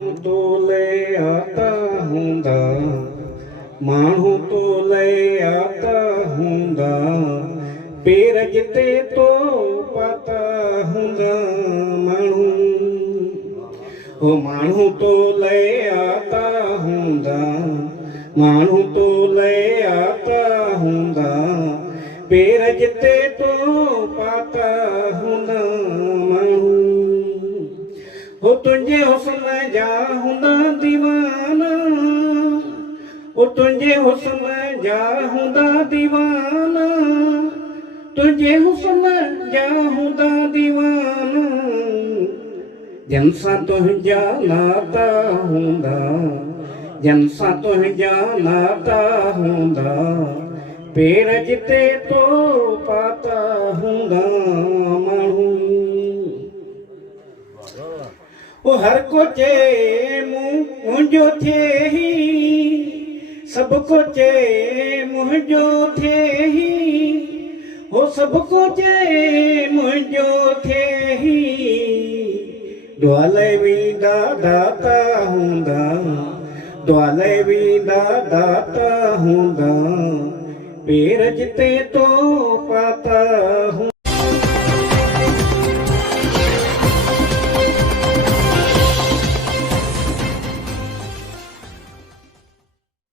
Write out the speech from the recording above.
तो ले आता हूंदा माण्हू तो ले आता हूंदा पेर जिते तो पाता हूंदा माण्हू हो माण्हू तो ले आता हूंदा माण्हू तो ले आता हूंदा पेर जिते तो पाता हूंदा माण्हू हो तुझे हुस्न जा हुंदा दीवाना हो तुझे हुस्न जा हुंदा दीवाना तुझे हुस्न जा हुंदा दीवाना जनसा तुझा नाता हुंदा जनसा तुझा नाता हुंदा पेर जिते तो पाता हुंदा माण्हू वो हर को चे मुंहिंजो थिए ही सब को चे मुंहिंजो थिए ही हो सब को चे मुंहिंजो थिए ही दुआले वेंदा दाता हूंदा दुआले वेंदा दाता हूंदा पेर जिते तो पाता हूंदा।